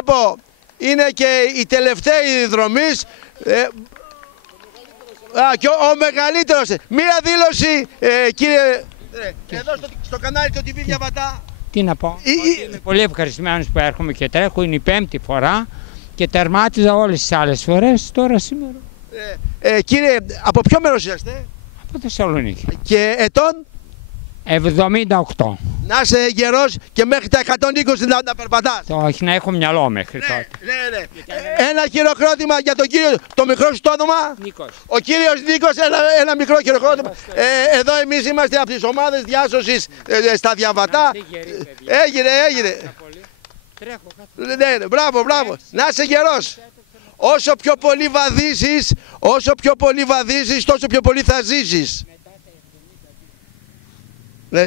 Βλέπω είναι και οι τελευταίοι δρομείς. Και ο μεγαλύτερος. Μία δήλωση, κύριε, εδώ στο κανάλι του TV Διαβατά. Τι να πω, είμαι πολύ ευχαριστημένος που έρχομαι και τρέχω, είναι η 5η φορά και τερμάτιζα όλες τις άλλες φορές, τώρα σήμερα. Κύριε, από ποιο μέρος είσαστε? Από Θεσσαλονίκη. Και ετών? 78. Να είσαι γερός και μέχρι τα 120 να περπατάς. Όχι, να έχω μυαλό μέχρι τότε. Ναι. Ένα χειροκρότημα για τον κύριο, το μικρό σου το όνομα? Νίκος. Ο κύριος Νίκος, ένα μικρό χειροκρότημα. Εδώ εμείς είμαστε από τις ομάδες διάσωσης στα Διαβατά. Έγινε. Ναι, μπράβο. Να είσαι γερός. Όσο πιο πολύ βαδίσεις, τόσο πιο πολύ θα ζήσεις. Ναι.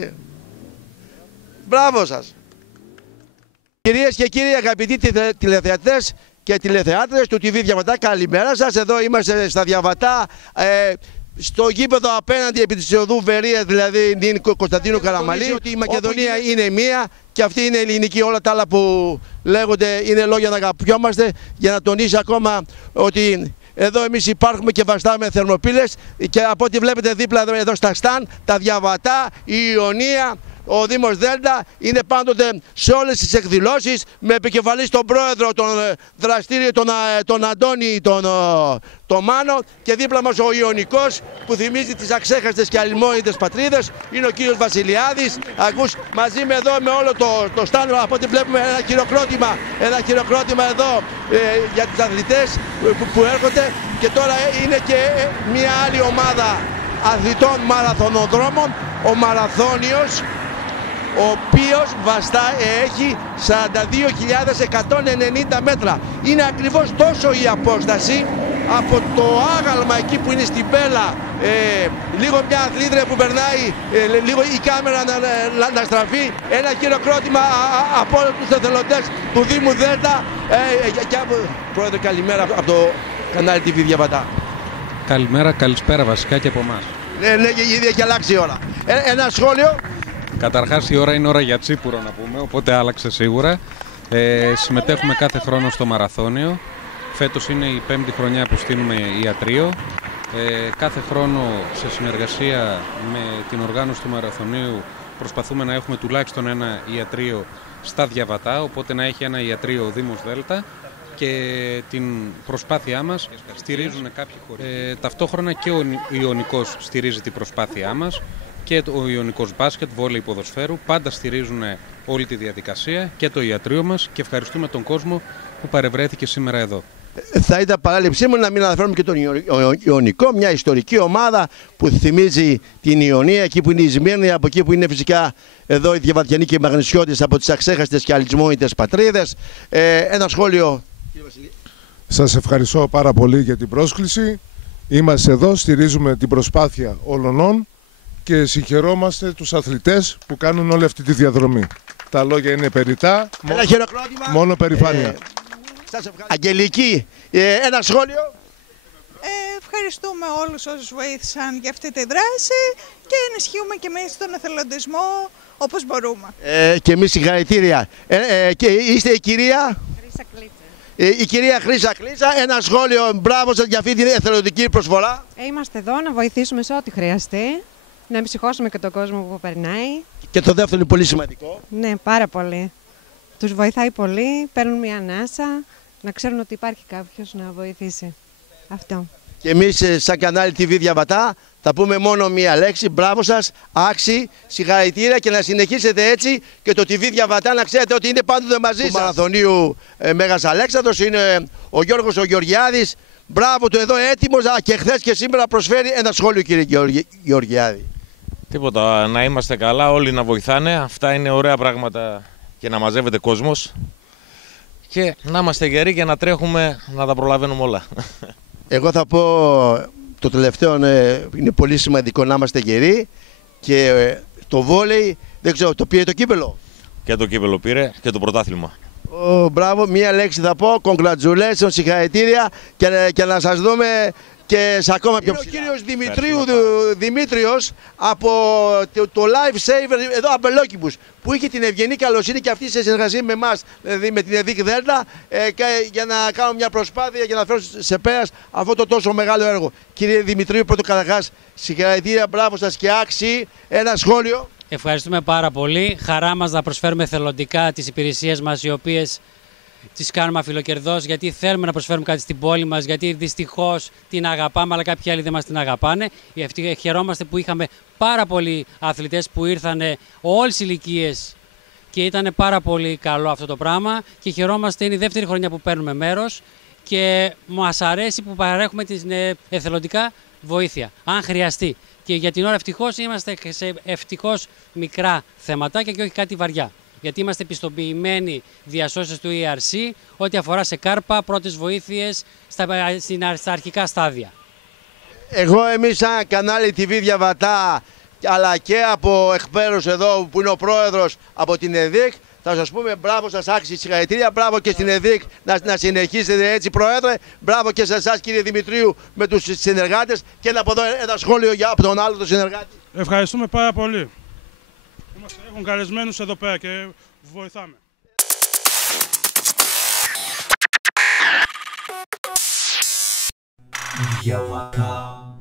Μπράβο σας. Κυρίες και κύριοι, αγαπητοί τηλεθεατές και τηλεθεάτρες του TV Διαβατά, καλημέρα σας. Εδώ είμαστε στα Διαβατά, στο γήπεδο απέναντι επί της οδού Βερία, δηλαδή την Κωνσταντίνου Καραμαλή. Ότι η Μακεδονία είναι μία και αυτή είναι ελληνική. Όλα τα άλλα που λέγονται είναι λόγια να αγαπιόμαστε, για να τονίσει ακόμα ότι εδώ εμείς υπάρχουμε και βαστάμε θερμοπύλες, και από ό,τι βλέπετε δίπλα εδώ στα στάν, τα Διαβατά, η Ιωνία, ο Δήμος Δέλτα είναι πάντοτε σε όλες τις εκδηλώσεις, με επικεφαλής τον πρόεδρο, τον δραστήριο, τον Αντώνη, τον Μάνο, και δίπλα μας ο Ιωνικός που θυμίζει τις αξέχαστες και αλλημόητες πατρίδες, είναι ο κύριος Βασιλιάδης. Ακούς, μαζί με εδώ με όλο το στάνο, από ό,τι βλέπουμε ένα χειροκρότημα εδώ για τους αθλητές που έρχονται, και τώρα είναι και μια άλλη ομάδα αθλητών μαραθωνοδρόμων, ο Μαραθώνιος, ο οποίος έχει 42.190 μέτρα. Είναι ακριβώς τόσο η απόσταση από το άγαλμα εκεί που είναι στην Πέλα, λίγο μια αθλήτρια που περνάει, λίγο η κάμερα να στραφεί. Ένα χειροκρότημα από όλους τους εθελοντές του Δήμου Δέλτα. Πρόεδρε, καλημέρα από το κανάλι TV Διαβατά. Καλημέρα, καλησπέρα βασικά και από εμάς. Ναι, ήδη έχει αλλάξει η ώρα. Ένα σχόλιο. Καταρχάς η ώρα είναι ώρα για τσίπουρο να πούμε, οπότε άλλαξε σίγουρα. Συμμετέχουμε κάθε χρόνο στο μαραθώνιο. Φέτος είναι η 5η χρονιά που στείλουμε ιατρείο. Κάθε χρόνο σε συνεργασία με την οργάνωση του μαραθωνίου προσπαθούμε να έχουμε τουλάχιστον ένα ιατρείο στα Διαβατά, οπότε να έχει ένα ιατρείο ο Δήμος Δέλτα, και την προσπάθειά μας στηρίζουν κάποιοι χωρί. Ταυτόχρονα και ο Ιωνικός στηρίζει την προσπάθειά μας, και ο Ιωνικός μπάσκετ, βόλεϊ, ποδοσφαίρου, πάντα στηρίζουν όλη τη διαδικασία και το ιατρείο μας, και ευχαριστούμε τον κόσμο που παρευρέθηκε σήμερα εδώ. Θα ήταν παράληψή μου να μην αναφέρουμε και τον Ιωνικό, μια ιστορική ομάδα που θυμίζει την Ιωνία, εκεί που είναι η Σμύρνη, από εκεί που είναι φυσικά εδώ οι Διαβατιανοί και οι Μαγνησιώτες, από τις αξέχαστες και αλυσμόητες πατρίδες. Ένα σχόλιο, κύριε Βασιλή. Σας ευχαριστώ πάρα πολύ για την πρόσκληση. Είμαστε εδώ, στηρίζουμε την προσπάθεια όλων και συγχαιρόμαστε τους αθλητές που κάνουν όλη αυτή τη διαδρομή. Τα λόγια είναι περιττά, μόνο περηφάνεια. Αγγελική, ένα σχόλιο. Ευχαριστούμε όλους όσους βοήθησαν για αυτή τη δράση και ενισχύουμε και εμείς τον εθελοντισμό όπως μπορούμε. Και εμείς συγχαρητήρια. Και είστε η κυρία? Χρύσα Κλίτσα. Η κυρία Χρύσα Κλίτσα, ένα σχόλιο, μπράβο σας για αυτή την εθελοντική προσφορά. Είμαστε εδώ να βοηθήσουμε σε ό,τι χρειαστεί, να εμψυχώσουμε και τον κόσμο που περνάει. Και το δεύτερο είναι πολύ σημαντικό. Ναι, πάρα πολύ. Τους βοηθάει πολύ, παίρνουν μια ανάσα, να ξέρουν ότι υπάρχει κάποιος να βοηθήσει. Αυτό. Και εμείς σαν κανάλι TV Διαβατά θα πούμε μόνο μία λέξη, μπράβο σας, άξι, συγχαρητήρια, και να συνεχίσετε έτσι, και το TV Διαβατά να ξέρετε ότι είναι πάντοτε μαζί σας. Του Μαραθωνίου Μέγας Αλέξανδρος είναι ο Γιώργος ο Γεωργιάδης, μπράβο του, εδώ έτοιμος, και χθες και σήμερα προσφέρει. Ένα σχόλιο, κύριε Γεωργιάδη. Τίποτα, να είμαστε καλά, όλοι να βοηθάνε, αυτά είναι ωραία πράγματα, και να μαζεύεται κόσμος και να είμαστε γεροί και να τρέχουμε, να τα προλαβαίνουμε όλα. Εγώ θα πω το τελευταίο, είναι πολύ σημαντικό να είμαστε γεροί, και το βόλεϊ, δεν ξέρω, το πήρε το κύπελο. Και το κύπελο πήρε και το πρωτάθλημα. Μπράβο, μία λέξη θα πω, congratulations, συγχαρητήρια, και να σας δούμε και σε ακόμα πιο ψηλά. Ο κύριος Δημήτριος από το Life Saver εδώ Αμπελόκηπους, που είχε την ευγενή καλοσύνη και αυτή σε συνεργασία με εμάς, δηλαδή με την ΕΔΙΚ Δέλτα, για να κάνουμε μια προσπάθεια για να φέρουμε σε πέρας αυτό το τόσο μεγάλο έργο. Κύριε Δημητρίου, πρώτο καταρχάς, συγχαρητήρια, μπράβο σας και άξιοι. Ένα σχόλιο. Ευχαριστούμε πάρα πολύ. Χαρά μας να προσφέρουμε εθελοντικά τις υπηρεσίες μας, οι οποίες τις κάνουμε αφιλοκερδώς, γιατί θέλουμε να προσφέρουμε κάτι στην πόλη μας, γιατί δυστυχώς την αγαπάμε, αλλά κάποιοι άλλοι δεν μας την αγαπάνε. Χαιρόμαστε που είχαμε πάρα πολλοί αθλητές που ήρθαν όλες οι ηλικίες και ήταν πάρα πολύ καλό αυτό το πράγμα και χαιρόμαστε, είναι η δεύτερη χρονιά που παίρνουμε μέρος και μας αρέσει που παρέχουμε την εθελοντικά βοήθεια, αν χρειαστεί. Και για την ώρα ευτυχώς είμαστε σε ευτυχώς μικρά θεματάκια και όχι κάτι βαριά. Γιατί είμαστε πιστοποιημένοι διασώσεις του ERC ό,τι αφορά σε κάρπα, πρώτες βοήθειες στα αρχικά στάδια. Εμείς σαν κανάλι TV Διαβατά, αλλά και από εκπέρους εδώ που είναι ο πρόεδρος από την ΕΔΙΚ, θα σας πούμε μπράβο σας, άξιοι, συγχαρητήρια, μπράβο και στην ΕΔΙΚ να συνεχίσετε έτσι, πρόεδρε, μπράβο και σε εσάς κύριε Δημητρίου με τους συνεργάτες και να πω εδώ ένα σχόλιο από τον άλλο τον συνεργάτη. Ευχαριστούμε πάρα πολύ. Έχουν καλεσμένους εδώ πέρα και βοηθάμε. Διαβατά.